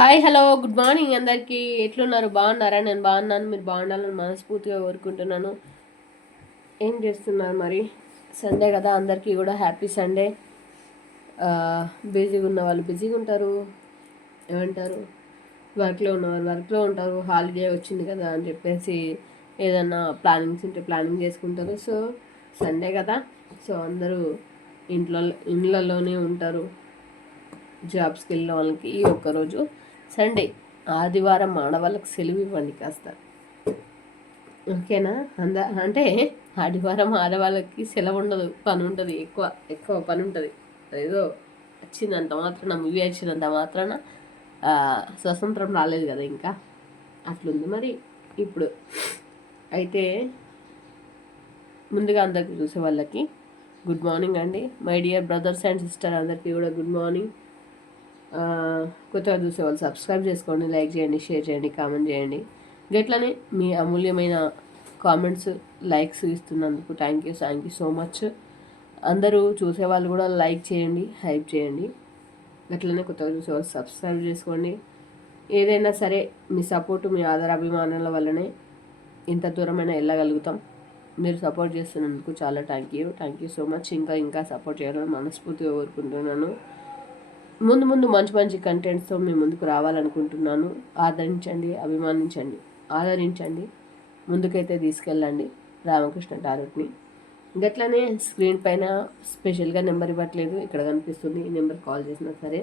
Hi hello good morning అందరికీ. ఎట్లున్నారు? బాగున్నారా? నేను బాగున్నాను. మీరు బాగుండాలని మనస్ఫూర్తిగా కోరుకుంటున్నాను. ఏం చేస్తున్నారు మరి? సండే కదా అందరికీ కూడా హ్యాపీ సండే. బిజీగా ఉన్న వాళ్ళు బిజీగా ఉంటారు. ఏమంటారు? వర్క్లో ఉన్నవారు వర్క్లో ఉంటారు. హాలిడే వచ్చింది కదా అని చెప్పేసి ఏదన్నా ప్లానింగ్స్ ఉంటే ప్లానింగ్ చేసుకుంటారు. సో సండే కదా. సో అందరూ ఇంట్లో ఇళ్ళలోనే ఉంటారు. జాబ్స్కి వెళ్ళిన వాళ్ళకి ఈ ఒక్కరోజు. సండే ఆదివారం ఆడవాళ్ళకి సెలవు ఇవ్వండి కాస్త. ఓకేనా? అంద అంటే ఆదివారం ఆడవాళ్ళకి సెలవు ఉండదు పని ఉంటుంది ఎక్కువ ఎక్కువ పని ఉంటుంది. ఏదో వచ్చిందంత మాత్రాన మూవీ వచ్చినంత మాత్రాన స్వతంత్రం రాలేదు కదా ఇంకా. అట్లుంది మరి ఇప్పుడు. అయితే ముందుగా అందరికి చూసే వాళ్ళకి గుడ్ మార్నింగ్ అండి. My dear brothers and sister అందరికీ కూడా గుడ్ మార్నింగ్. కొత్తగా చూసే వాళ్ళు సబ్స్క్రైబ్ చేసుకోండి లైక్ చేయండి షేర్ చేయండి కామెంట్ చేయండి. గట్లనే మీ అమూల్యమైన comments likes ఇస్తున్నందుకు thank you thank you so much అందరూ చూసేవాళ్ళు కూడా లైక్ చేయండి హైప్ చేయండి. గట్లనే కొత్తగా చూసేవాళ్ళు సబ్స్క్రైబ్ చేసుకోండి. ఏదైనా సరే మీ సపోర్ట్ మీ ఆధార అభిమానుల వల్లనే ఇంత దూరమైనా వెళ్ళగలుగుతాం. మీరు సపోర్ట్ చేస్తున్నందుకు చాలా thank you thank you so much ఇంకా ఇంకా సపోర్ట్ చేయాలని మనస్ఫూర్తిగా కోరుకుంటున్నాను. ముందు ముందు మంచి మంచి కంటెంట్స్తో మేము ముందుకు రావాలనుకుంటున్నాను. ఆదరించండి అభిమానించండి ఆదరించండి. ముందుకైతే తీసుకెళ్ళండి రామకృష్ణ టారెట్ని. గట్లనే స్క్రీన్ పైన స్పెషల్గా నెంబర్ ఇవ్వట్లేదు ఇక్కడ కనిపిస్తుంది ఈ నెంబర్ కాల్ చేసినా సరే.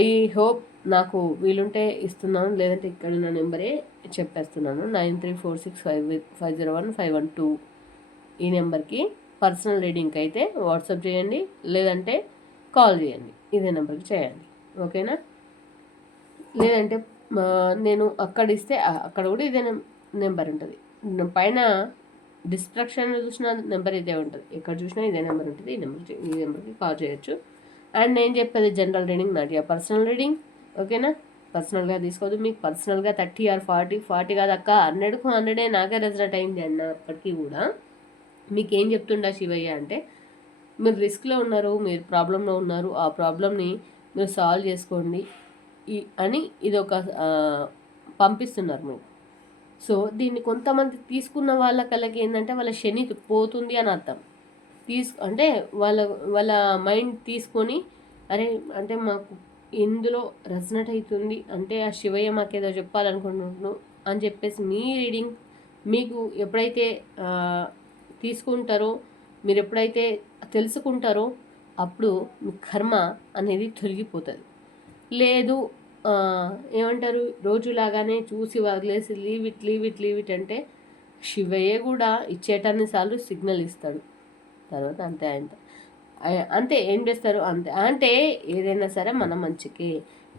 ఐ హోప్ నాకు వీలుంటే ఇస్తున్నాను లేదంటే ఇక్కడ ఉన్న నెంబరే చెప్పేస్తున్నాను. Nine three four six five five zero one five one two ఈ నెంబర్కి పర్సనల్ రీడింగ్కి అయితే వాట్సాప్ చేయండి లేదంటే కాల్ చేయండి. ఇదే నెంబర్కి చేయండి. ఓకేనా? లేదంటే మా నేను అక్కడ ఇస్తే అక్కడ కూడా ఇదే నెంబర్ ఉంటుంది. పైన డిస్ట్రక్షన్ చూసిన నెంబర్ ఇదే ఉంటుంది. ఎక్కడ చూసినా ఇదే నెంబర్ ఉంటుంది. ఈ నెంబర్ ఈ నెంబర్కి కాల్ చేయొచ్చు. అండ్ నేను చెప్పేది general reading not ya personal reading. ఓకేనా? పర్సనల్గా తీసుకోవద్దు. మీకు పర్సనల్గా థర్టీ ఆర్ ఫార్టీ ఫార్టీ కాదు అక్క. హండ్రెడ్కు హండ్రెడే నాకే రెజల్ట్ అయింది అన్నప్పటికీ కూడా. మీకు ఏం చెప్తుండా శివయ్య అంటే మీరు రిస్క్లో ఉన్నారు మీరు ప్రాబ్లంలో ఉన్నారు ఆ ప్రాబ్లమ్ని మీరు సాల్వ్ చేసుకోండి ఈ అని ఇది ఒక పంపిస్తున్నారు మీరు. సో దీన్ని కొంతమంది తీసుకున్న వాళ్ళ కళ్ళకి ఏంటంటే వాళ్ళ శని పోతుంది అని అర్థం. తీసు అంటే వాళ్ళ వాళ్ళ మైండ్ తీసుకొని అరే అంటే మాకు ఇందులో రెజనెట్ అవుతుంది అంటే ఆ శివయ్య మాకేదో చెప్పాలనుకుంటున్నాను అని చెప్పేసి మీ రీడింగ్ మీకు ఎప్పుడైతే తీసుకుంటారో మీరు ఎప్పుడైతే తెలుసుకుంటారో అప్పుడు మీ కర్మ అనేది తొలగిపోతుంది. లేదు ఏమంటారు? రోజులాగానే చూసి వదిలేసి leave it leave it leave it అంటే శివయ్య కూడా ఇచ్చేటన్ని సార్లు సిగ్నల్ ఇస్తాడు. తర్వాత అంతే ఆయన. అంతే ఏం చేస్తారు? అంతే. అంటే ఏదైనా సరే మన మంచికి.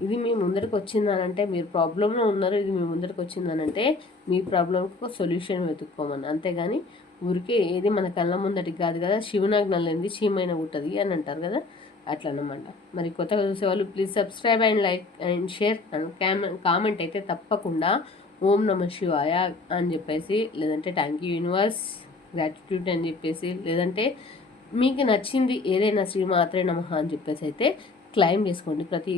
ఇది మీ ముందరికి వచ్చిందనంటే మీరు ప్రాబ్లంలో ఉన్నారు ఇది మీ ముందరికి వచ్చిందనంటే మీ ప్రాబ్లంకి ఒక సొల్యూషన్ వెతుక్కోమని. అంతేగాని ఊరికే ఏది మన కళ్ళ ముందటికి కాదు కదా శివనాజ్ఞ లేనిది చీమైన ఉంటుంది అని అంటారు కదా అట్లా అనమాట మరి కొత్తగా చూసేవాళ్ళు please subscribe and like and share and comment అయితే తప్పకుండా ఓం నమ శివాయ అని చెప్పేసి లేదంటే థ్యాంక్ యూ యూనివర్స్ గ్రాటిట్యూడ్ అని చెప్పేసి లేదంటే మీకు నచ్చింది ఏదైనా శ్రీమాత్రే నమః అని చెప్పేసి అయితే క్లైమ్ చేసుకోండి. ప్రతి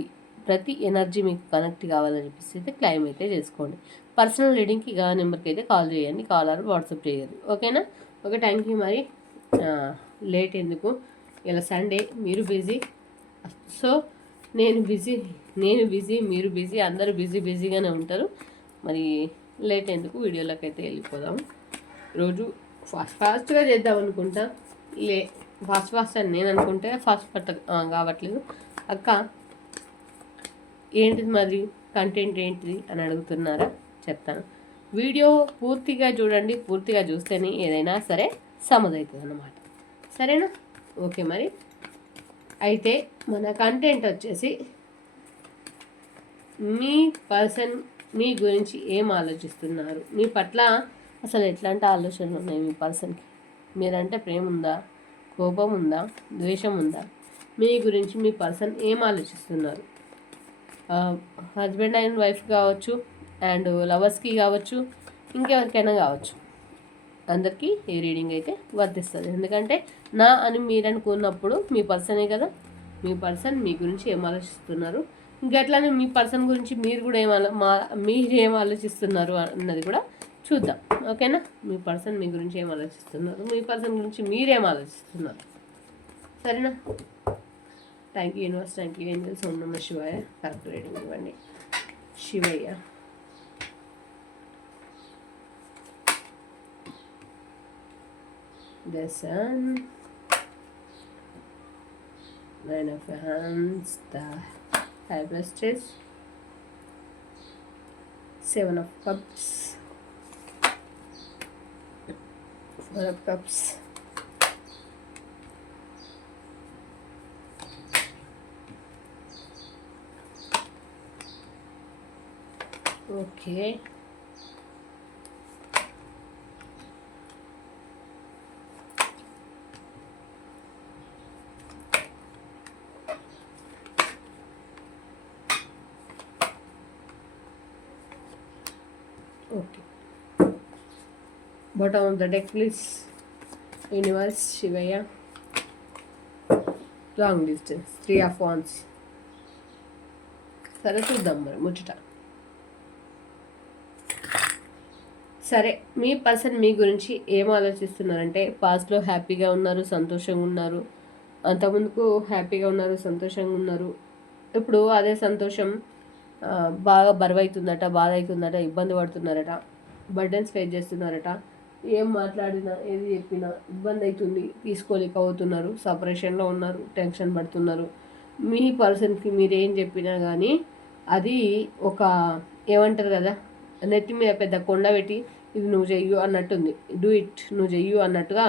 ప్రతి ఎనర్జీ మీకు కనెక్ట్ కావాలని చెప్పేసి అయితే క్లైమ్ అయితే చేసుకోండి. పర్సనల్ రీడింగ్కి గా నెంబర్కి అయితే కాల్ చేయండి. కాల్ ఆర్ వాట్సాప్ చేయండి. ఓకేనా? ఓకే థ్యాంక్ యూ మరి. లేట్ ఎందుకు? ఇలా సండే మీరు బిజీ. సో నేను బిజీ నేను బిజీ మీరు బిజీ అందరూ బిజీ బిజీగానే ఉంటారు. మరి లేట్ ఎందుకు? వీడియోలోకి అయితే వెళ్ళిపోదాము రోజు ఫాస్ట్ ఫాస్ట్గా చేద్దాం అనుకుంటా. లే ఫాస్ట్ ఫాస్ట్ అని నేను అనుకుంటే ఫాస్ట్ పట్ట కావట్లేదు. అక్క ఏంటిది మరి? కంటెంట్ ఏంటిది అని అడుగుతున్నారా? చెప్తాను. వీడియో పూర్తిగా చూడండి. పూర్తిగా చూస్తేనే ఏదైనా సరే సమదవుతుంది అన్నమాట సరేనా? ఓకే మరి. అయితే మన కంటెంట్ వచ్చేసి మీ పర్సన్ మీ గురించి ఏం ఆలోచిస్తున్నారు? మీ పట్ల అసలు ఎట్లాంటి ఆలోచనలు ఉన్నాయి మీ పర్సన్కి మీరంటే ప్రేమ ఉందా కోపం ఉందా ద్వేషం ఉందా మీ గురించి మీ పర్సన్ ఏం ఆలోచిస్తున్నారు? హస్బెండ్ అండ్ వైఫ్ కావచ్చు అండ్ లవర్స్కి కావచ్చు ఇంకెవరికైనా కావచ్చు. అందరికీ ఈ రీడింగ్ అయితే వర్తిస్తుంది. ఎందుకంటే నా అని మీరు అనుకున్నప్పుడు మీ పర్సనే కదా? మీ పర్సన్ మీ గురించి ఏం ఆలోచిస్తున్నారు? ఇంకట్లానే మీ పర్సన్ గురించి మీరు కూడా ఏం ఆలో- మా మీరు ఏం ఆలోచిస్తున్నారు అన్నది కూడా చూద్దాం. ఓకేనా? మీ పర్సన్ మీ గురించి ఏం ఆలోచిస్తున్నారు? మీ పర్సన్ గురించి మీరేం ఆలోచిస్తున్నారు? సరేనా? thank you universe thank you angels ఓం నమ శివాయ కరెక్ట్ రేటింగ్ ఇవ్వండి Shivayya the sun nine of hands the high priestess seven of cups four of cups Okay okay. But on the deck please. Universe shivaya. Long distance. Three of wands. சரசு தம்மரை முட்டுட்டான் సరే మీ person మీ గురించి ఏం ఆలోచిస్తున్నారంటే పాస్ట్లో హ్యాపీగా ఉన్నారు సంతోషంగా ఉన్నారు అంతకుముందుకు హ్యాపీగా ఉన్నారు సంతోషంగా ఉన్నారు ఇప్పుడు అదే సంతోషం బాగా బాగా బరువైతుందట బాధ అవుతుందట ఇబ్బంది పడుతున్నారట బర్డన్స్ ఫేస్ చేస్తున్నారట ఏం మాట్లాడినా ఏది చెప్పినా ఇబ్బంది అవుతుంది తీసుకోలేకపోతున్నారు సపరేషన్లో ఉన్నారు టెన్షన్ పడుతున్నారు. మీ పర్సన్కి మీరేం చెప్పినా కానీ అది ఒక ఏమంటారు కదా నెత్తి మీద పెద్ద కొండ పెట్టి ఇది నువ్వు చెయ్యు అన్నట్టుంది. డూ ఇట్ నువ్వు చెయ్యు అన్నట్టుగా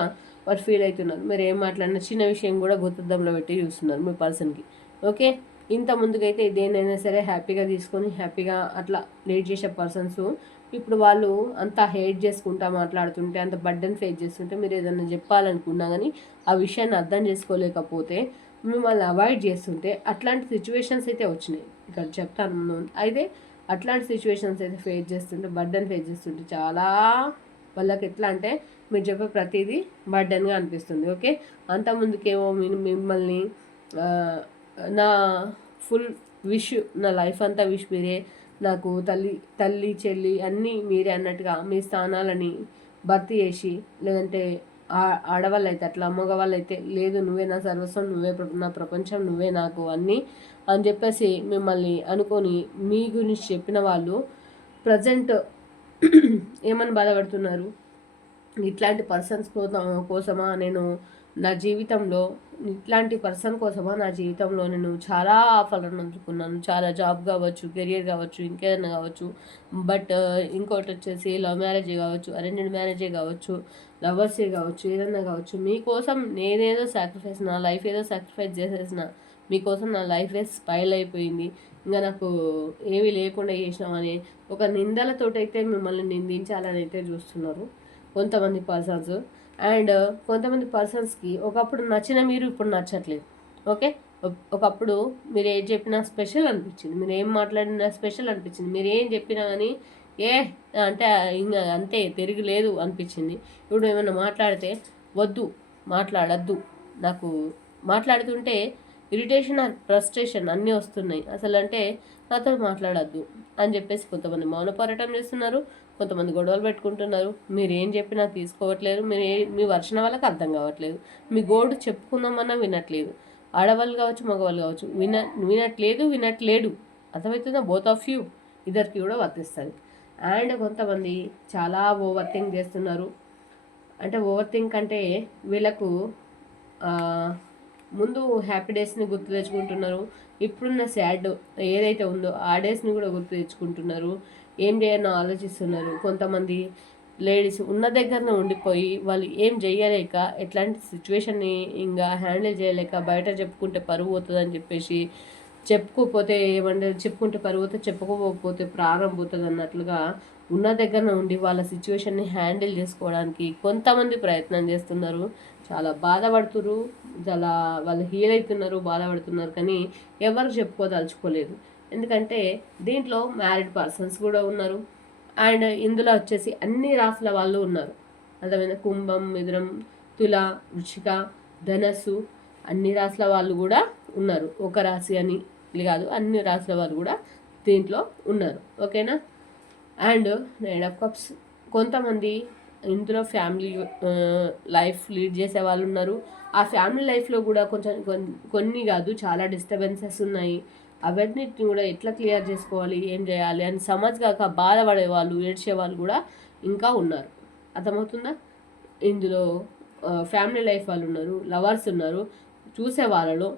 వారు ఫీల్ అవుతున్నారు మీరు ఏం మాట్లాడినా చిన్న విషయం కూడా గుర్తుద్దంలో పెట్టి చూస్తున్నారు మీ పర్సన్కి ఓకే ఇంత ముందుకైతే దేనైనా సరే హ్యాపీగా తీసుకొని హ్యాపీగా అట్లా లేట్ చేసే పర్సన్స్ ఇప్పుడు వాళ్ళు అంతా హేట్ చేసుకుంటా మాట్లాడుతుంటే అంత బర్డెన్ ఫేస్ చేస్తుంటే మీరు ఏదైనా చెప్పాలనుకున్నా కానీ ఆ విషయాన్ని అర్థం చేసుకోలేకపోతే మిమ్మల్ని అవాయిడ్ చేస్తుంటే అట్లాంటి సిచ్యువేషన్స్ అయితే వచ్చినాయి. ఇక్కడ చెప్తాను. అయితే అట్లాంటి సిచ్యువేషన్స్ అయితే ఫేస్ చేస్తుంటే బర్డెన్ ఫేస్ చేస్తుంటే చాలా వాళ్ళకి ఎట్లా అంటే మీరు చెప్పే ప్రతిదీ బర్డన్గా అనిపిస్తుంది ఓకే అంత ముందుకేమో మీ- మిమ్మల్ని నా ఫుల్ విష్ నా లైఫ్ అంతా విష్ మీరే నాకు తల్లి తల్లి చెల్లి అన్నీ మీరే అన్నట్టుగా మీ స్థానాలని భర్తీ చేసి లేదంటే ఆడవాళ్ళు అయితే అట్లా మగవాళ్ళు అయితే లేదు నువ్వే నా సర్వస్వం నువ్వే నా ప్రపంచం నువ్వే నాకు అన్నీ అని చెప్పేసి మిమ్మల్ని అనుకొని మీ గురించి చెప్పిన వాళ్ళు ప్రజెంట్ ఏమని బాధపడుతున్నారు? ఇట్లాంటి పర్సన్స్ కోసం కోసమా? నేను నా జీవితంలో ఇట్లాంటి పర్సన్ కోసమా నా జీవితంలో నేను చాలా ఆఫర్లను అందుకున్నాను. చాలా జాబ్ కావచ్చు కెరియర్ కావచ్చు ఇంకేదైనా కావచ్చు. బట్ ఇంకోటి వచ్చేసి లవ్ మ్యారేజే కావచ్చు అరేంజ్డ్ మ్యారేజే కావచ్చు లవర్సే కావచ్చు ఏదైనా కావచ్చు. మీకోసం నేనేదో సాక్రిఫైస్ నా లైఫ్ ఏదో సాక్రిఫైస్ చేసేసిన మీకోసం నా లైఫ్ స్పైల్ అయిపోయింది. ఇంకా నాకు ఏమీ లేకుండా చేసినామని ఒక నిందలతోటైతే మిమ్మల్ని నిందించాలని అయితే చూస్తున్నారు కొంతమంది పర్సన్స్ అండ్ కొంతమంది పర్సన్స్కి ఒకప్పుడు నచ్చిన మీరు ఇప్పుడు నచ్చట్లేదు. ఓకే? ఒకప్పుడు మీరు ఏం చెప్పినా స్పెషల్ అనిపించింది. మీరు ఏం మాట్లాడినా స్పెషల్ అనిపించింది. మీరు ఏం చెప్పినా కానీ ఏ అంటే ఇంకా అంతే తిరగలేదు అనిపించింది. ఇప్పుడు ఏమైనా మాట్లాడితే వద్దు మాట్లాడద్దు. నాకు మాట్లాడుతుంటే ఇరిటేషన్ అండ్ ఫ్రస్ట్రేషన్ అన్నీ వస్తున్నాయి. అసలు అంటే నాతో మాట్లాడద్దు అని చెప్పేసి కొంతమంది మౌన పోరాటం చేస్తున్నారు. కొంతమంది గొడవలు పెట్టుకుంటున్నారు. మీరు ఏం చెప్పినా తీసుకోవట్లేదు. మీరు ఏ మీ వర్షణ వాళ్ళకి అర్థం కావట్లేదు. మీ గోడు చెప్పుకుందామన్నా వినట్లేదు. ఆడవాళ్ళు కావచ్చు మగవాళ్ళు కావచ్చు విన వినట్లేదు వినట్లేడు. అర్థమవుతుందా? బోత్ ఆఫ్ యూ ఇద్దరికి కూడా వర్తిస్తుంది. అండ్ కొంతమంది చాలా ఓవర్ థింక్ చేస్తున్నారు. అంటే ఓవర్ థింక్ అంటే వీళ్ళకు ముందు హ్యాపీ డేస్ని గుర్తు తెచ్చుకుంటున్నారు. ఇప్పుడున్న సాడ్ ఏదైతే ఉందో ఆ డేస్ని కూడా గుర్తు తెచ్చుకుంటున్నారు. ఏం చేయాలని ఆలోచిస్తున్నారు. కొంతమంది లేడీస్ ఉన్న దగ్గరనే ఉండిపోయి వాళ్ళు ఏం చేయలేక ఎట్లాంటి సిచ్యువేషన్ని ఇంకా హ్యాండిల్ చేయలేక బయట చెప్పుకుంటే పరువు పోతుందని చెప్పేసి చెప్పుకోపోతే ఏమంటే చెప్పుకుంటే పరువు పోతే చెప్పుకోకపోతే ప్రారంభం పోతుంది అన్నట్లుగా ఉన్న దగ్గర ఉండి వాళ్ళ సిచ్యువేషన్ని హ్యాండిల్ చేసుకోవడానికి కొంతమంది ప్రయత్నం చేస్తున్నారు. చాలా బాధపడుతున్నారు చాలా వాళ్ళు హీల్ అవుతున్నారు బాధపడుతున్నారు కానీ ఎవరు చెప్పుకోదలుచుకోలేదు. ఎందుకంటే దీంట్లో మ్యారీడ్ పర్సన్స్ కూడా ఉన్నారు. అండ్ ఇందులో వచ్చేసి అన్ని రాసుల వాళ్ళు ఉన్నారు. అర్థమైన కుంభం మిథునం తుల వృషిక ధనస్సు అన్ని రాసుల వాళ్ళు కూడా ఉన్నారు. ఒక రాశి అని కాదు అన్ని రాసుల వాళ్ళు కూడా దీంట్లో ఉన్నారు. ఓకేనా? And nine of cups. కొంతమంది ఇందులో ఫ్యామిలీ లైఫ్ లీడ్ చేసే వాళ్ళు ఉన్నారు. ఆ ఫ్యామిలీ లైఫ్లో కూడా కొంచెం కొన్ని కాదు చాలా డిస్టర్బెన్సెస్ ఉన్నాయి. అవన్నిటిని కూడా ఎట్లా క్లియర్ చేసుకోవాలి ఏం చేయాలి అని సమాజ్ కాక బాధపడే వాళ్ళు ఏడ్చే వాళ్ళు కూడా ఇంకా ఉన్నారు. అర్థమవుతుందా? ఇందులో ఫ్యామిలీ లైఫ్ వాళ్ళు ఉన్నారు లవర్స్ ఉన్నారు చూసే వాళ్ళలో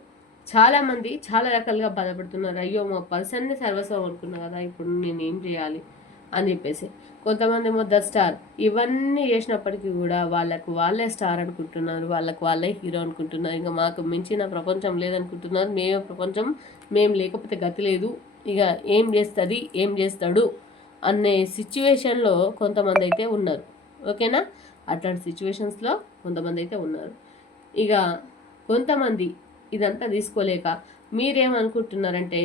చాలామంది చాలా రకాలుగా బాధపడుతున్నారు. అయ్యో మా పర్సన్ని సర్వస్వం అనుకున్నా కదా ఇప్పుడు నేను ఏం చేయాలి? అని చెప్పేసి. కొంతమంది ఏమో ద స్టార్. ఇవన్నీ చేసినప్పటికీ కూడా వాళ్ళకు వాళ్ళే స్టార్ అనుకుంటున్నారు. వాళ్ళకు వాళ్ళే హీరో అనుకుంటున్నారు. ఇంకా మాకు మించిన ప్రపంచం లేదనుకుంటున్నారు. మేమే ప్రపంచం మేము లేకపోతే గతి లేదు. ఇక ఏం చేస్తుంది ఏం చేస్తాడు అనే సిచ్యువేషన్లో కొంతమంది అయితే ఉన్నారు. ఓకేనా? అట్లాంటి సిచ్యువేషన్స్లో కొంతమంది అయితే ఉన్నారు. ఇక కొంతమంది ఇదంతా తీసుకోలేక మీరేమనుకుంటున్నారంటే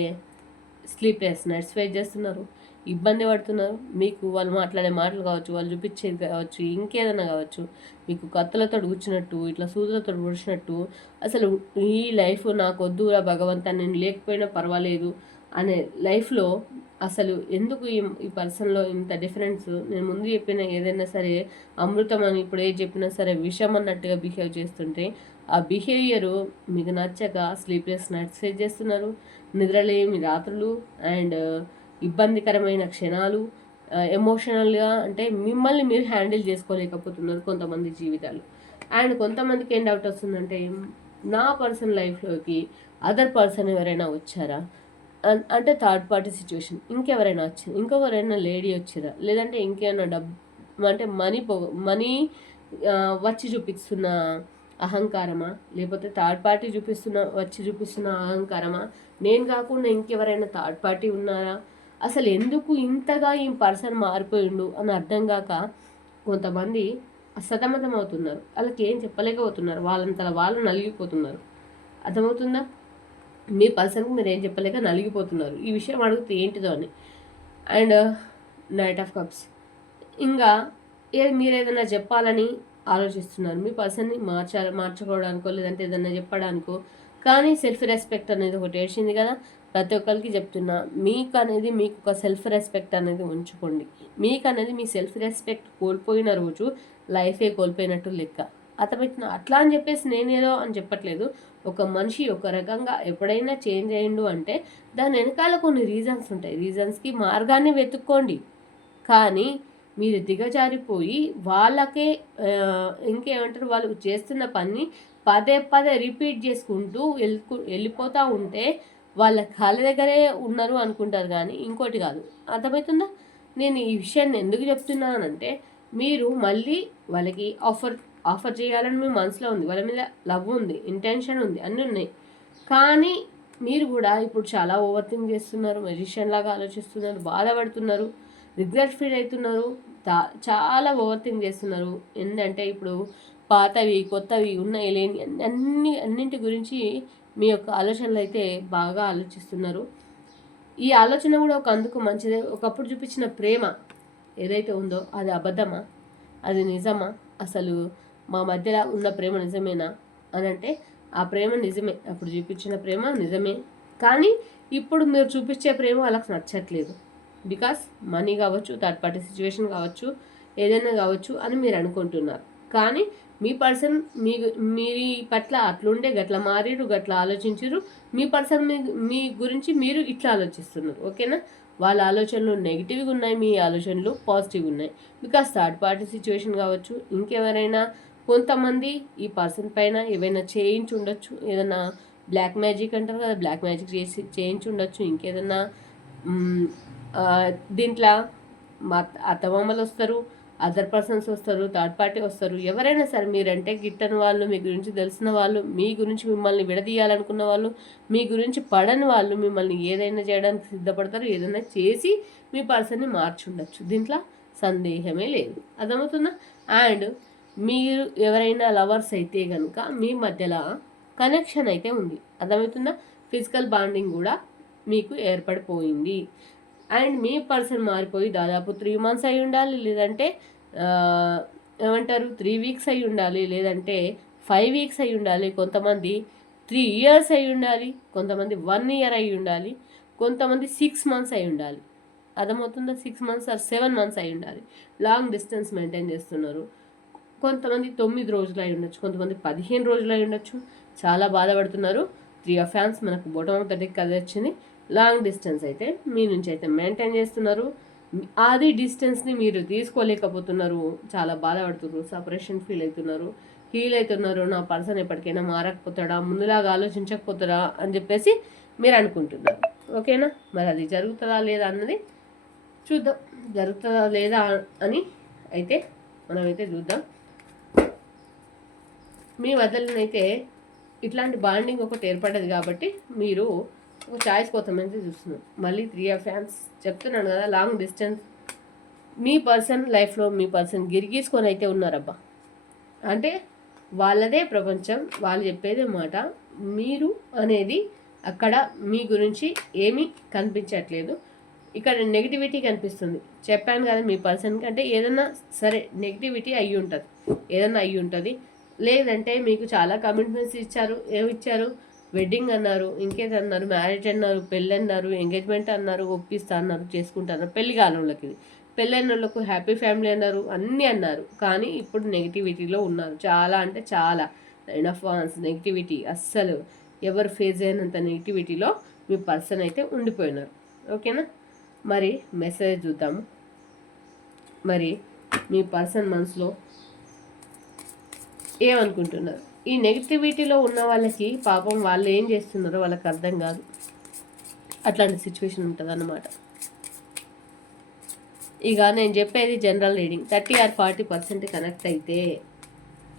స్లీప్లెస్ నైట్స్ ఫేస్ చేస్తున్నారు ఇబ్బంది పడుతున్నారు. మీకు వాళ్ళు మాట్లాడే మాటలు కావచ్చు వాళ్ళు చూపించేది కావచ్చు ఇంకేదైనా కావచ్చు మీకు కత్తులతో కూర్చున్నట్టు ఇట్లా సూదులతో పొడిచినట్టు అసలు ఈ లైఫ్ నాకు వద్దురా భగవంతా నేను లేకపోయినా పర్వాలేదు అనే లైఫ్లో అసలు ఎందుకు ఈ ఈ పర్సన్లో ఇంత డిఫరెన్స్? నేను ముందు చెప్పిన ఏదైనా సరే అమృతం అని ఇప్పుడు ఏది చెప్పినా సరే విషం అన్నట్టుగా బిహేవ్ చేస్తుంటే ఆ బిహేవియరు మీకు నచ్చక స్లీప్లెస్ నైట్స్ ఫేస్ చేస్తున్నారు. నిద్రలేమి రాత్రులు అండ్ ఇబ్బందికరమైన క్షణాలు ఎమోషనల్గా అంటే మిమ్మల్ని మీరు హ్యాండిల్ చేసుకోలేకపోతున్నారు కొంతమంది జీవితాలు. అండ్ కొంతమందికి ఏం డౌట్ వస్తుందంటే నా పర్సన్ లైఫ్లోకి అదర్ పర్సన్ ఎవరైనా వచ్చారా? అంటే థర్డ్ పార్టీ సిచ్యువేషన్. ఇంకెవరైనా వచ్చారు ఇంకెవరైనా లేడీ వచ్చారా? లేదంటే ఇంకేమైనా డబ్బు అంటే మనీ పో మనీ వచ్చి చూపిస్తున్న అహంకారమా? లేకపోతే థర్డ్ పార్టీ చూపిస్తున్న వచ్చి చూపిస్తున్న అహంకారమా? నేను కాకుండా ఇంకెవరైనా థర్డ్ పార్టీ ఉన్నారా? అసలు ఎందుకు ఇంతగా ఈ పర్సన్ మారిపోయిండు అని అర్థం కాక కొంతమంది అసతమతం అవుతున్నారు వాళ్ళకి ఏం చెప్పలేకపోతున్నారు వాళ్ళంతలా వాళ్ళు నలిగిపోతున్నారు. అర్థమవుతుందా? మీ పర్సన్కి మీరు ఏం చెప్పలేక నలిగిపోతున్నారు. ఈ విషయం అడిగితే ఏంటిదో అని. అండ్ నైట్ ఆఫ్ కప్స్ ఇంకా ఏ మీరు ఏదైనా చెప్పాలని ఆలోచిస్తున్నారు. మీ పర్సన్ని మార్చాలి మార్చుకోవడానికో లేదంటే ఏదైనా చెప్పడానికో కానీ సెల్ఫ్ రెస్పెక్ట్ అనేది ఒకటి ఏడ్చింది కదా? ప్రతి ఒక్కరికి చెప్తున్నా మీకు అనేది మీకు ఒక సెల్ఫ్ రెస్పెక్ట్ అనేది ఉంచుకోండి. మీకు అనేది మీ సెల్ఫ్ రెస్పెక్ట్ కోల్పోయిన రోజు లైఫే కోల్పోయినట్టు లెక్క. అతను అట్లా అని చెప్పేసి నేనేదో అని చెప్పట్లేదు. ఒక మనిషి ఒక రకంగా ఎప్పుడైనా చేంజ్ అయ్యిండు అంటే దాని వెనకాల కొన్ని రీజన్స్ ఉంటాయి. రీజన్స్కి మార్గాన్ని వెతుక్కోండి. కానీ మీరు దిగజారిపోయి వాళ్ళకే ఇంకేమంటారు వాళ్ళు చేస్తున్న పని పదే పదే రిపీట్ చేసుకుంటూ వెళ్ళి వెళ్ళిపోతూ ఉంటే వాళ్ళ కాళ్ళ దగ్గరే ఉన్నారు అనుకుంటారు కానీ ఇంకోటి కాదు. అర్థమవుతుందా? నేను ఈ విషయాన్ని ఎందుకు చెప్తున్నానంటే మీరు మళ్ళీ వాళ్ళకి ఆఫర్ ఆఫర్ చేయాలని మీ మనసులో ఉంది. వాళ్ళ మీద లవ్ ఉంది ఇంటెన్షన్ ఉంది అన్నీ ఉన్నాయి. కానీ మీరు కూడా ఇప్పుడు చాలా ఓవర్ థింక్ చేస్తున్నారు మెజిషియన్ లాగా ఆలోచిస్తున్నారు బాధపడుతున్నారు రిగ్రెట్ ఫీల్ అవుతున్నారు. చాలా ఓవర్ థింక్ చేస్తున్నారు. ఏంటంటే ఇప్పుడు పాతవి కొత్తవి ఉన్నాయి లేని అన్ని- అన్ని అన్నింటి గురించి మీ యొక్క ఆలోచనలు అయితే బాగా ఆలోచిస్తున్నారు. ఈ ఆలోచన కూడా ఒక అందుకు మంచిదే. ఒకప్పుడు చూపించిన ప్రేమ ఏదైతే ఉందో అది అబద్ధమా? అది నిజమా? అసలు మా మధ్యలో ఉన్న ప్రేమ నిజమేనా? అని అంటే ఆ ప్రేమ నిజమే. అప్పుడు చూపించిన ప్రేమ నిజమే. కానీ ఇప్పుడు మీరు చూపించే ప్రేమ వాళ్ళకి నచ్చట్లేదు. బికాస్ మనీ కావచ్చు థర్డ్ పార్టీ సిచ్యువేషన్ కావచ్చు ఏదైనా కావచ్చు అని మీరు అనుకుంటున్నారు. కానీ మీ పర్సన్ మీ మీ పట్ల అట్లుండే గట్ల మారిరు గట్ల ఆలోచించరు మీ పర్సన్ మీ మీ గురించి మీరు ఇట్లా ఆలోచిస్తున్నారు. ఓకేనా? వాళ్ళ ఆలోచనలు నెగిటివ్గా ఉన్నాయి మీ ఆలోచనలు పాజిటివ్గా ఉన్నాయి. బికాస్ థర్డ్ పార్టీ సిచ్యువేషన్ కావచ్చు ఇంకెవరైనా కొంతమంది ఈ పర్సన్ పైన ఏవైనా చేయించి ఉండొచ్చు ఏదైనా బ్లాక్ మ్యాజిక్ అంటారు కదా బ్లాక్ మ్యాజిక్ చేసి చేయించి ఉండొచ్చు ఇంకేదైనా దీంట్లో మా అత్తమామలు వస్తారు అదర్ పర్సన్స్ వస్తారు థర్డ్ పార్టీ వస్తారు. ఎవరైనా సరే మీరంటే గిట్టని వాళ్ళు మీ గురించి తెలిసిన వాళ్ళు మీ గురించి మిమ్మల్ని విడదీయాలనుకున్న వాళ్ళు మీ గురించి పడని వాళ్ళు మిమ్మల్ని ఏదైనా చేయడానికి సిద్ధపడతారు ఏదైనా చేసి మీ పర్సన్ని మార్చుండొచ్చు. దీంట్లో సందేహమే లేదు. అర్థమవుతుందా? అండ్ మీరు ఎవరైనా లవర్స్ అయితే కనుక మీ మధ్యలో కనెక్షన్ అయితే ఉంది. అర్థమవుతుందా? ఫిజికల్ బాండింగ్ కూడా మీకు ఏర్పడిపోయింది. అండ్ మీ పర్సన్ మారిపోయి దాదాపు త్రీ మంత్స్ అయి ఉండాలి లేదంటే ఏమంటారు త్రీ వీక్స్ అయి ఉండాలి లేదంటే ఫైవ్ వీక్స్ అయి ఉండాలి కొంతమంది త్రీ ఇయర్స్ అయి ఉండాలి కొంతమంది వన్ ఇయర్ అయి ఉండాలి కొంతమంది సిక్స్ మంత్స్ అయి ఉండాలి. అర్థమవుతుందా? Six months or seven months అయి ఉండాలి. లాంగ్ డిస్టెన్స్ మెయింటైన్ చేస్తున్నారు. కొంతమంది తొమ్మిది రోజులు అయి ఉండొచ్చు కొంతమంది పదిహేను రోజులు అయి ఉండొచ్చు. చాలా బాధపడుతున్నారు. త్రీ ఆఫ్ ఫ్యాన్స్ మనకు బొటం తటికి కథ వచ్చింది లాంగ్ డిస్టెన్స్ అయితే మీ నుంచి అయితే మెయింటైన్ చేస్తున్నారు. అది డిస్టెన్స్ని మీరు తీసుకోలేకపోతున్నారు. చాలా బాధపడుతున్నారు. సపరేషన్ ఫీల్ అవుతున్నారు. హీల్ అవుతున్నారు. నా పర్సన్ ఎప్పటికైనా మారకపోతాడా? ముందులాగా ఆలోచించకపోతాడా? అని చెప్పేసి మీరు అనుకుంటున్నారు. ఓకేనా? మరి అది జరుగుతుందా లేదా అన్నది చూద్దాం. జరుగుతుందా లేదా అని అయితే మనమైతే చూద్దాం. మీ వదలనైతే ఇట్లాంటి బాండింగ్ ఒకటి ఏర్పడ్డది కాబట్టి మీరు చాయిస్ కోసం అయితే చూస్తున్నాం మళ్ళీ త్రీ ఆఫ్ ఫ్యాన్స్ చెప్తున్నాను కదా లాంగ్ డిస్టెన్స్ మీ పర్సన్ లైఫ్లో మీ పర్సన్ గిరిగీసుకొని అయితే ఉన్నారబ్బా. అంటే వాళ్ళదే ప్రపంచం వాళ్ళు చెప్పేదే మాట. మీరు అనేది అక్కడ మీ గురించి ఏమీ కనిపించట్లేదు. ఇక్కడ నెగిటివిటీ కనిపిస్తుంది. చెప్పాను కదా మీ పర్సన్కి అంటే ఏదన్నా సరే నెగిటివిటీ అయ్యి ఉంటుంది. ఏదన్నా అయ్యి ఉంటుంది. లేదంటే మీకు చాలా కమిట్మెంట్స్ ఇచ్చారు ఏమి ఇచ్చారు? వెడ్డింగ్ అన్నారు ఇంకేది అన్నారు మ్యారేజ్ అన్నారు పెళ్ళి అన్నారు ఎంగేజ్మెంట్ అన్నారు ఒప్పిస్తా అన్నారు చేసుకుంటారు పెళ్ళి కాలంలోకి ఇది పెళ్ళైన వాళ్ళకు హ్యాపీ ఫ్యామిలీ అన్నారు అన్నీ అన్నారు కానీ ఇప్పుడు నెగిటివిటీలో ఉన్నారు. చాలా అంటే చాలా నైన్ ఆఫ్ వాన్స్ నెగిటివిటీ అస్సలు ఎవరు ఫేస్ అయినంత నెగిటివిటీలో మీ పర్సన్ అయితే ఉండిపోయినారు. ఓకేనా మరి మెసేజ్ చూద్దాము మరి మీ పర్సన్ మనసులో ఏమనుకుంటున్నారు? ఈ నెగిటివిటీలో ఉన్న వాళ్ళకి పాపం వాళ్ళు ఏం చేస్తున్నారో వాళ్ళకి అర్థం కాదు. అట్లాంటి సిచ్యువేషన్ ఉంటుంది అన్నమాట ఇక నేను చెప్పేది general reading thirty or forty percent connect అయితే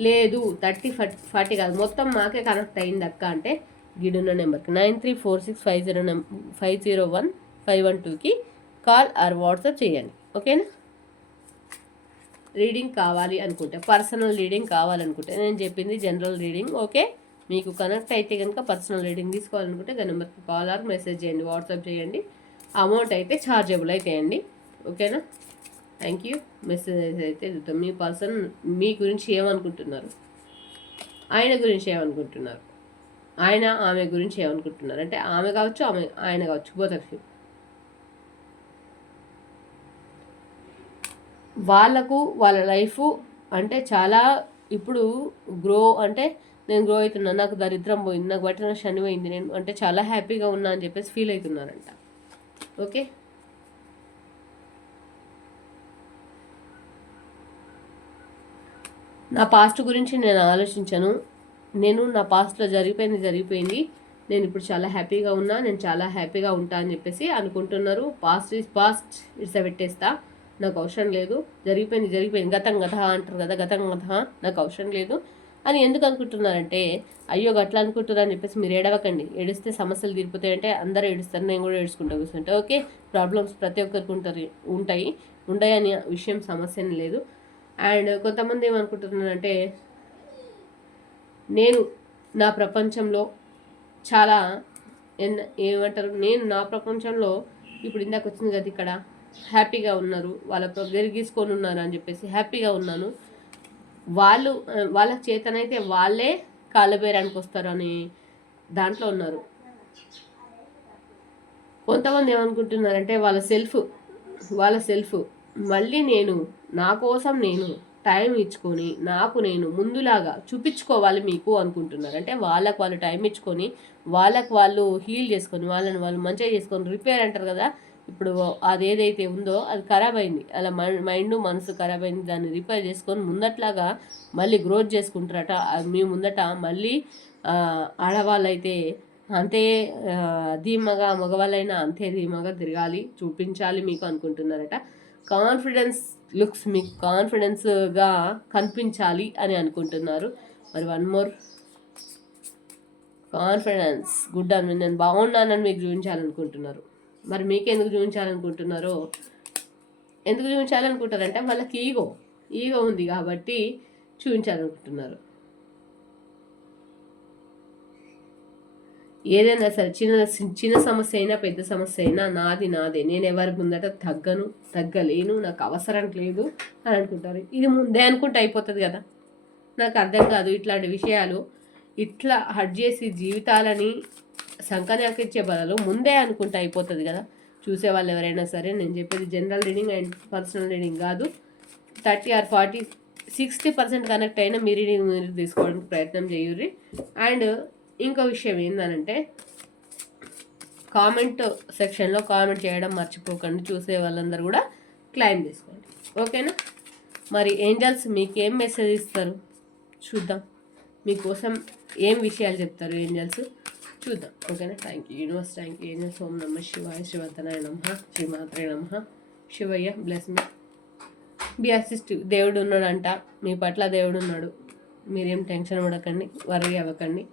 లేదు థర్టీ ఫార్టీ ఫార్టీ కాదు మొత్తం మాకే కనెక్ట్ అయింది అక్క అంటే గిడున్న నెంబర్కి. Nine three four six five zero నెం five zero one five one టూకి కాల్ ఆర్ వాట్సాప్ చేయండి. ఓకేనా? రీడింగ్ కావాలి అనుకుంటే. పర్సనల్ రీడింగ్ కావాలనుకుంటే. నేను చెప్పింది జనరల్ రీడింగ్ ఓకే? మీకు కనెక్ట్ అయితే కనుక పర్సనల్ రీడింగ్ తీసుకోవాలనుకుంటే దాని నెంబర్కి కాల్ ఆర్ మెసేజ్ చేయండి వాట్సాప్ చేయండి. అమౌంట్ అయితే ఛార్జబుల్ అవుతాయండి ఓకేనా? Thank you. మెసేజ్ అయితే చూద్దాం మీ పర్సన్ మీ గురించి ఏమనుకుంటున్నారు? ఆయన గురించి ఏమనుకుంటున్నారు? ఆయన ఆమె గురించి ఏమనుకుంటున్నారు? అంటే ఆమె కావచ్చు ఆమె ఆయన కావచ్చు బోత్ ఆఫ్ యూ వాళ్ళకు వాళ్ళ లైఫ్ అంటే చాలా ఇప్పుడు గ్రో అంటే నేను గ్రో అవుతున్నాను నాకు దరిద్రం పోయింది నాకు బట్టి నాకు శని పోయింది నేను అంటే చాలా హ్యాపీగా ఉన్నా అని చెప్పేసి ఫీల్ అవుతున్నారంట. ఓకే? నా పాస్ట్ గురించి నేను ఆలోచించాను. నేను నా పాస్ట్లో జరిగిపోయింది జరిగిపోయింది. నేను ఇప్పుడు చాలా హ్యాపీగా ఉన్నా నేను చాలా హ్యాపీగా ఉంటా అని చెప్పేసి అనుకుంటున్నారు. పాస్ట్ ఈజ్ పాస్ట్ ఇట్స్ పెట్టేస్తా నాకు అవసరం లేదు. జరిగిపోయింది జరిగిపోయింది. గతం గత అంటారు కదా గతం గత నాకు అవసరం లేదు. అని ఎందుకు అనుకుంటున్నారంటే అయ్యో గట్లా అనుకుంటున్నారు అని చెప్పేసి మీరు ఏడవకండి. ఏడిస్తే సమస్యలు తీరిపోతాయంటే అందరూ ఏడుస్తారు. నేను కూడా ఏడుచుకుంటా కూర్చుంటే. ఓకే ప్రాబ్లమ్స్ ప్రతి ఒక్కరికి ఉంటారు ఉంటాయి. ఉంటాయని విషయం సమస్య లేదు. అండ్ కొంతమంది ఏమనుకుంటున్నారంటే నేను నా ప్రపంచంలో చాలా ఏమంటారు? నేను నా ప్రపంచంలో ఇప్పుడు ఇందాక వచ్చింది కదా ఇక్కడ హ్యాపీగా ఉన్నారు వాళ్ళతో గెరిగీసుకొని ఉన్నారు అని చెప్పేసి హ్యాపీగా ఉన్నాను. వాళ్ళు వాళ్ళ చేతనైతే వాళ్ళే కాలుబేరానికి వస్తారు అని దాంట్లో ఉన్నారు. కొంతమంది ఏమనుకుంటున్నారంటే వాళ్ళ సెల్ఫ్ వాళ్ళ సెల్ఫ్. మళ్ళీ నేను నా కోసం నేను టైం ఇచ్చుకొని నాకు నేను ముందులాగా చూపించుకోవాలి మీకు అనుకుంటున్నారు. అంటే వాళ్ళకు వాళ్ళు టైం ఇచ్చుకొని వాళ్ళకు వాళ్ళు హీల్ చేసుకొని వాళ్ళని వాళ్ళు మంచిగా చేసుకొని రిపేర్ అంటారు కదా ఇప్పుడు అది ఏదైతే ఉందో అది ఖరాబ్ అయింది. అలా మైండ్ మనసు ఖరాబ్ అయింది. దాన్ని రిపేర్ చేసుకొని ముందట్లాగా మళ్ళీ గ్రోత్ చేసుకుంటారట. మీ ముందట మళ్ళీ ఆడవాళ్ళైతే అంతే ధీమగా మగవాళ్ళైనా అంతే ధీమగా తిరగాలి చూపించాలి మీకు అనుకుంటున్నారట. కాన్ఫిడెన్స్ లుక్స్ మీకు కాన్ఫిడెన్స్గా కనిపించాలి అని అనుకుంటున్నారు. మరి వన్ మోర్. కాన్ఫిడెన్స్. గుడ్ అని నేను బాగున్నానని మీకు చూపించాలనుకుంటున్నారు. మరి మీకెందుకు చూపించాలనుకుంటున్నారో? ఎందుకు చూపించాలనుకుంటారంటే వాళ్ళకి ఈగో ఈగో ఉంది కాబట్టి చూపించాలనుకుంటున్నారు. ఏదైనా సరే చిన్న చిన్న సమస్య అయినా పెద్ద సమస్య అయినా నాది నాదే. నేను ఎవరి ముందట తగ్గను తగ్గలేను నాకు అవసరం లేదు అని అనుకుంటారు. ఇది ముందే అనుకుంటే అయిపోతుంది కదా. నాకు అర్థం కాదు ఇట్లాంటి విషయాలు. ఇట్లా హట్ చేసి జీవితాలని సంకనాకిచ్చే బదులు ముందే అనుకుంటే అయిపోతుంది కదా. చూసే వాళ్ళు ఎవరైనా సరే నేను చెప్పేది general reading and personal reading కాదు. Thirty or forty sixty percent connect అయినా మీ రీడింగ్ మీరు తీసుకోవడానికి ప్రయత్నం చేయుర్రి. అండ్ ఇంకో విషయం ఏంటంటే కామెంట్ సెక్షన్లో కామెంట్ చేయడం మర్చిపోకండి. చూసే వాళ్ళందరూ కూడా క్లైమ్ చేసుకోండి. ఓకేనా? మరి ఏంజల్స్ మీకు ఏం మెసేజ్ ఇస్తారు? చూద్దాం. మీకోసం ఏం విషయాలు చెప్తారు ఏంజల్స్? చూద్దాం. ఓకేనా? Thank you universe thank you angels Om నమ శివాయ శివతనాయ నమ. శ్రీమాత్రే నమ. Shivayya bless me be assistive దేవుడు ఉన్నాడంట. మీ పట్ల దేవుడు ఉన్నాడు. మీరేం టెన్షన్ పడకండి వరీ అవ్వకండి.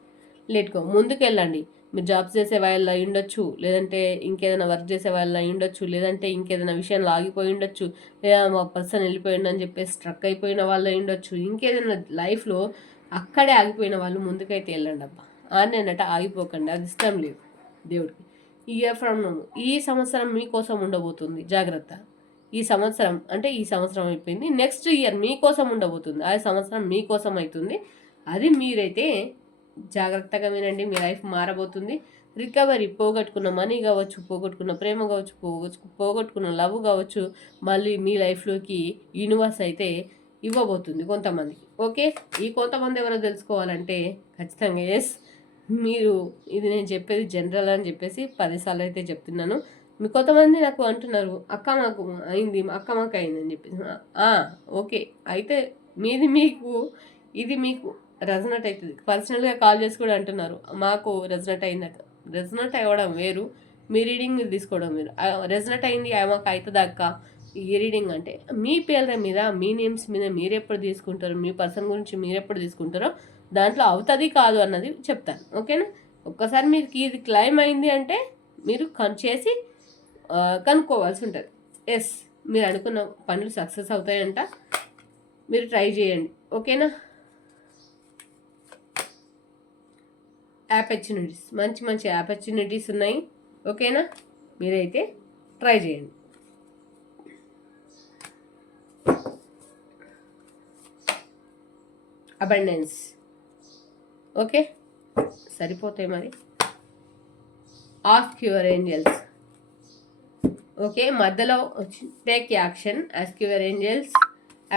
లేట్కో ముందుకెళ్ళండి. మీరు జాబ్ చేసే వాళ్ళు అయి ఉండొచ్చు. లేదంటే ఇంకేదైనా వర్క్ చేసే వాళ్ళు అయి ఉండొచ్చు. లేదంటే ఇంకేదైనా విషయంలో ఆగిపోయి ఉండొచ్చు. లేదా మా పర్సన్ వెళ్ళిపోయిందని చెప్పేసి స్ట్రక్ అయిపోయిన వాళ్ళు అయి ఉండొచ్చు. ఇంకేదైనా లైఫ్లో అక్కడే ఆగిపోయిన వాళ్ళు ముందుకైతే వెళ్ళండి అబ్బా. ఆడినట ఆగిపోకండి. అది ఇష్టం లేదు దేవుడికి. ఇయర్ ఫ్రమ్ ఈ సంవత్సరం మీకోసం ఉండబోతుంది. జాగ్రత్త. ఈ సంవత్సరం అంటే ఈ సంవత్సరం అయిపోయింది. నెక్స్ట్ ఇయర్ మీకోసం ఉండబోతుంది. ఆ సంవత్సరం మీకోసం అవుతుంది. అది మీరైతే జాగ్రత్తగా వినండి. మీ లైఫ్ మారబోతుంది. రికవరీ పోగొట్టుకున్న మనీ కావచ్చు పోగొట్టుకున్న ప్రేమ కావచ్చు పోగొచ్చు పోగొట్టుకున్న లవ్ కావచ్చు మళ్ళీ మీ లైఫ్లోకి యూనివర్స్ అయితే ఇవ్వబోతుంది కొంతమందికి. ఓకే ఈ కొంతమంది ఎవరో తెలుసుకోవాలంటే ఖచ్చితంగా ఎస్ మీరు ఇది నేను చెప్పేది జనరల్ అని చెప్పేసి పదిసార్లు అయితే చెప్తున్నాను. మీ కొంతమంది నాకు అంటున్నారు అక్క మాకు అయింది అక్క మాకు అయింది అని చెప్పేసి. ఓకే. అయితే మీది మీకు ఇది మీకు రెజనట్ అవుతుంది. పర్సనల్గా కాల్ చేసి కూడా అంటున్నారు మాకు రెజనట్ అయిందట రెజనట్ అవ్వడం వేరు మీ రీడింగ్ తీసుకోవడం వేరు. రెజనట్ అయింది మాకు అవుతుంది అక్క. ఈ రీడింగ్ అంటే మీ పేర్ల మీద మీ నేమ్స్ మీద మీరు ఎప్పుడు మీ పర్సన్ గురించి మీరు ఎప్పుడు తీసుకుంటారో దాంట్లో అవుతుంది కాదు అన్నది చెప్తాను. ఓకేనా? ఒక్కసారి మీకు ఇది క్లైమ్ అయింది అంటే మీరు కన్ చేసి కనుక్కోవాల్సి ఉంటుంది. ఎస్ మీరు అనుకున్న పనులు సక్సెస్ అవుతాయంట. మీరు ట్రై చేయండి. ఓకేనా? ఆపర్చునిటీస్. మంచి మంచి ఆపర్చునిటీస్ ఉన్నాయి. ఓకేనా? మీరైతే ట్రై చేయండి. అబండెన్స్. ఓకే? సరిపోతాయి మరి. ఆస్క్ యువర్ ఏంజల్స్ ఓకే మధ్యలో వచ్చి take action ask your angels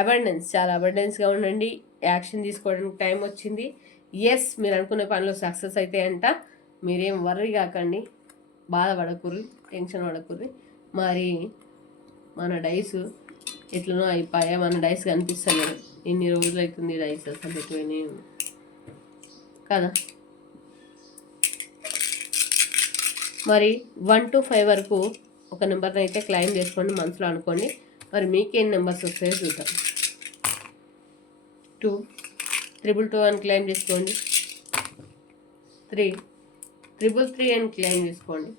abundance చాలా అబండెన్స్గా ఉండండి. యాక్షన్ తీసుకోవడానికి టైం వచ్చింది. ఎస్ మీరు అనుకునే పనిలో సక్సెస్ అయితే అంట. మీరేం వర్రీ కాకండి. బాధపడకుర్రి టెన్షన్ పడకుర్రి మరి మన డైస్ ఎట్లనో అయిపోయా మన డైస్ కనిపిస్తలేదు. ఎన్ని రోజులు అవుతుంది డైస్ అసలు పెట్టిపోయినాయి కదా. మరి వన్ టు ఫైవ్ వరకు ఒక నెంబర్ని అయితే క్లైమ్ చేసుకోండి మనసులో అనుకోండి. మరి మీకేం నెంబర్స్ వస్తాయో చూద్దాం. టూ త్రిబుల్ టూ అని క్లెయిమ్ చేసుకోండి. త్రీ త్రిబుల్ త్రీ అని క్లెయిమ్ చేసుకోండి.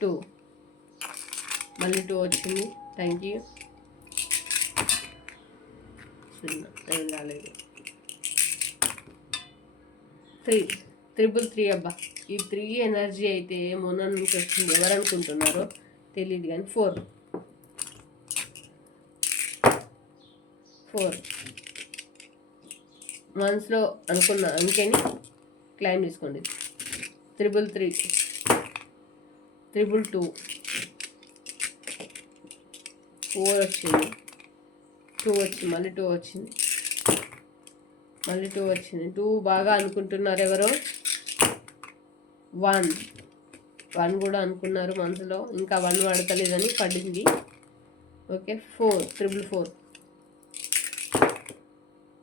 టూ మళ్ళీ టూ వచ్చింది. థ్యాంక్ యూ ఏం రాలేదు. త్రీ త్రిబుల్ త్రీ అబ్బా. ఈ త్రీ ఎనర్జీ అయితే మొన్న నుంచి వచ్చింది. ఎవరు అనుకుంటున్నారో తెలియదు కానీ ఫోర్. ఫోర్. మంత్స్లో అనుకున్న అంకెని క్లైమ్ తీసుకోండి. Triple three. Triple two. Four వచ్చింది. టూ వచ్చింది మళ్ళీ టూ వచ్చింది. మళ్ళీ టూ వచ్చింది. టూ బాగా అనుకుంటున్నారు ఎవరో? వన్. వన్ కూడా అనుకున్నారు మనసులో. ఇంకా వన్ పడతలేదని పడింది. Okay four. Triple four.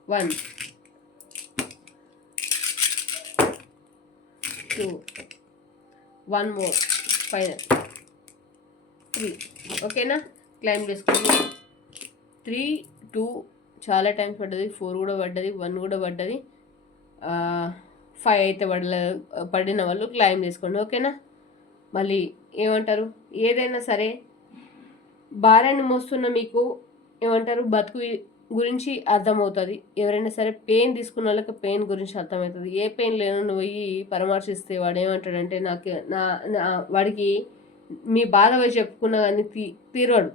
One. Two. One more. Final. Three. ఓకేనా? క్లైమ్ చేసుకోండి. త్రీ టూ చాలా టైమ్స్ పడ్డది ఫోర్ కూడా పడ్డది వన్ కూడా పడ్డది. ఫైవ్ అయితే పడలేదు పడిన వాళ్ళు క్లైమ్ చేసుకోండి ఓకేనా? మళ్ళీ ఏమంటారు? ఏదైనా సరే భారాన్ని మోస్తున్న మీకు ఏమంటారు? బతుకు గురించి అర్థమవుతుంది. ఎవరైనా సరే పెయిన్ తీసుకున్న వాళ్ళకి పెయిన్ గురించి అర్థమవుతుంది. ఏ పెయిన్ లేను పోయి పరామర్శిస్తే వాడు ఏమంటాడంటే నాకు నా వాడికి మీ బాధ పోయి చెప్పుకున్న కానీ తీ తీరవాడు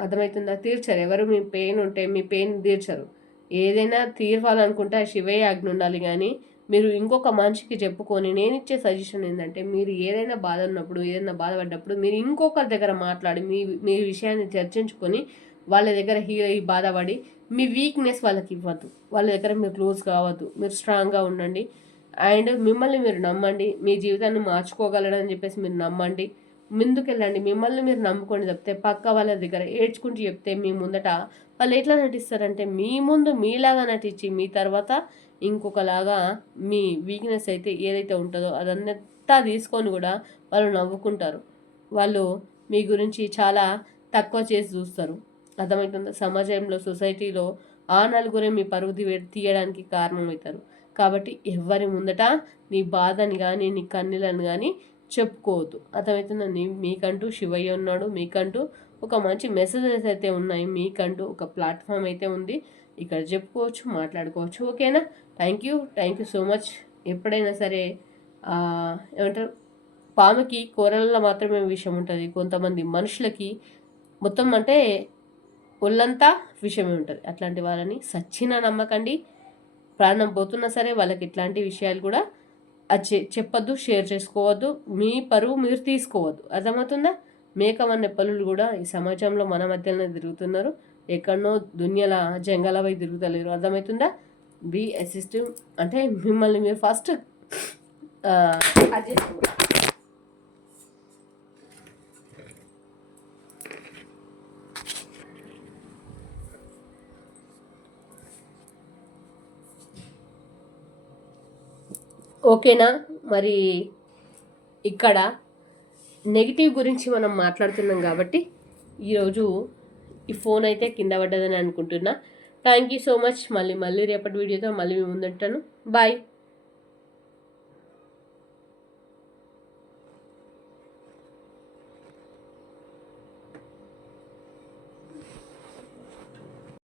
అర్థమవుతుందా? తీర్చరు. ఎవరు మీ పెయిన్ ఉంటే మీ పెయిన్ తీర్చరు. ఏదైనా తీర్వాలనుకుంటే ఆ శివయ్య ఆజ్ఞ ఉండాలి కానీ మీరు ఇంకొక మనిషికి చెప్పుకొని నేను ఇచ్చే సజెషన్ ఏంటంటే మీరు ఏదైనా బాధ ఉన్నప్పుడు ఏదైనా బాధపడ్డప్పుడు మీరు ఇంకొకరి దగ్గర మాట్లాడి మీ మీ విషయాన్ని చర్చించుకొని వాళ్ళ దగ్గర హీల్ అయ్యి బాధపడి మీ వీక్నెస్ వాళ్ళకి ఇవ్వద్దు. వాళ్ళ దగ్గర మీరు క్లోజ్ కావద్దు. మీరు స్ట్రాంగ్గా ఉండండి. అండ్ మిమ్మల్ని మీరు నమ్మండి. మీ జీవితాన్ని మార్చుకోగలడని చెప్పేసి మీరు నమ్మండి. ముందుకెళ్ళండి. మిమ్మల్ని మీరు నమ్ముకొని చెప్తే పక్క వాళ్ళ దగ్గర ఏడ్చుకుంటూ చెప్తే మీ ముందట వాళ్ళు ఎట్లా నటిస్తారంటే మీ ముందు మీలాగా నటించి మీ తర్వాత ఇంకొకలాగా మీ వీక్నెస్ అయితే ఏదైతే ఉంటుందో అదంతా తీసుకొని కూడా వాళ్ళు నవ్వుకుంటారు. వాళ్ళు మీ గురించి చాలా తక్కువ చేసి చూస్తారు. అర్థమవుతుంది? సమాజంలో సొసైటీలో ఆ నలుగురే మీ పరుగు తీయడానికి కారణమవుతారు. కాబట్టి ఎవరి ముందట నీ బాధని కానీ నీ కన్నీలను కానీ చెప్పుకోవద్దు. అతనైతే నన్ను మీకంటూ శివయ్య ఉన్నాడు. మీకంటూ ఒక మంచి మెసేజెస్ అయితే ఉన్నాయి. మీకంటూ ఒక ప్లాట్ఫామ్ అయితే ఉంది. ఇక్కడ చెప్పుకోవచ్చు మాట్లాడుకోవచ్చు. ఓకేనా? Thank you thank you so much ఎప్పుడైనా సరే ఏమంటారు? పాముకి కూరలలో మాత్రమే విషయం ఉంటుంది. కొంతమంది మనుషులకి మొత్తం అంటే ఒళ్ళంతా విషయమే ఉంటుంది. అట్లాంటి వాళ్ళని సచ్చిన నమ్మకండి. ప్రాణం పోతున్నా సరే వాళ్ళకి ఇట్లాంటి విషయాలు కూడా అది చె- చెప్పొద్దు షేర్ చేసుకోవద్దు మీ పరువు మీరు తీసుకోవద్దు. అర్థమవుతుందా? మేకమన్న పనులు కూడా ఈ సమాజంలో మన మధ్యలోనే తిరుగుతున్నారు. ఎక్కడనో దునియల జంగలపై తిరుగుతలేరు. అర్థమవుతుందా? బీ అసిస్టివ్ అంటే మిమ్మల్ని మీరు ఫస్ట్ అది చేసుకోండి. ఓకేనా? మరి ఇక్కడ నెగిటివ్ గురించి మనం మాట్లాడుతున్నాం కాబట్టి ఈరోజు ఈ ఫోన్ అయితే కింద పడ్డదని అనుకుంటున్నా. థ్యాంక్ యూ సో మచ్ మళ్ళీ మళ్ళీ రేపటి వీడియోతో మళ్ళీ మీ ముందుంటాను బాయ్